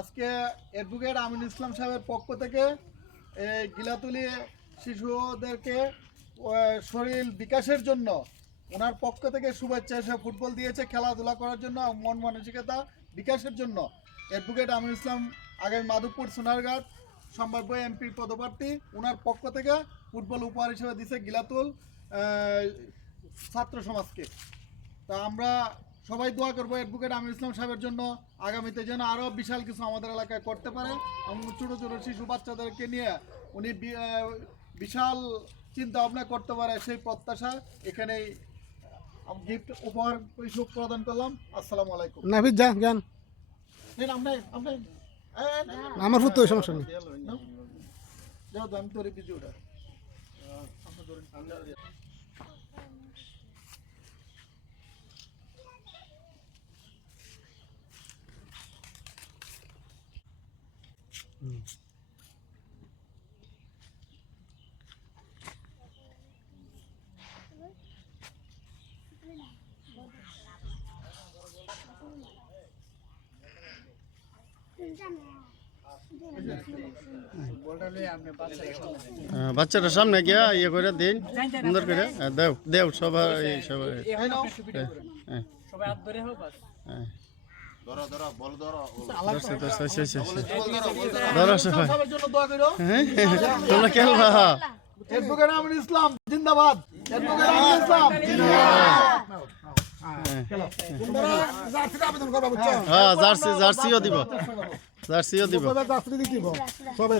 আজকে অ্যাডভোকেট আমিনুল ইসলাম সাহেবের পক্ষ থেকে এই গিলাতুলি শিশুদেরকে শরীর বিকাশের জন্য ওনার পক্ষ থেকে শুভেচ্ছা এসে ফুটবল দিয়েছে খেলাধুলা করার জন্য, মন মানসিকতা বিকাশের জন্য। অ্যাডভোকেট আমিনুল ইসলাম আগামী মাধবপুর সোনারঘাট সম্ভাব্য এমপির পদপ্রার্থী, ওনার পক্ষ থেকে ফুটবল উপহার হিসেবে দিয়েছে গিলাতুল ছাত্র সমাজকে। তা আমরা সবাই দোয়া করবো অ্যাডভোকেট আমিনুল ইসলাম সাহেবের জন্য, আগামীতে যেন আরও বিশাল কিছু আমাদের এলাকায় করতে পারে এবং ছোটো ছোটো শিশু বাচ্চাদেরকে নিয়ে উনি বিশাল চিন্তা ভাবনা করতে পারে, সেই প্রত্যাশা এখানেই গিফট উপহার প্রদান করলাম। আসসালামু আলাইকুম। নাভিদ যা জ্ঞান আমার ফুট সমস্যা নেই। আমি তোর ভিডিওটা বাচ্চাটার সামনে গিয়া ইয়ে করে দিন সুন্দর করে দেও দেও সবাই সবাই তোমরা খেলবা। অ্যাডভোকেট আমিনুল ইসলাম জিন্দাবাদ, অ্যাডভোকেট আমিনুল ইসলাম হ্যাঁ জার্সিও দিব, জার্সিও দিব। সবাই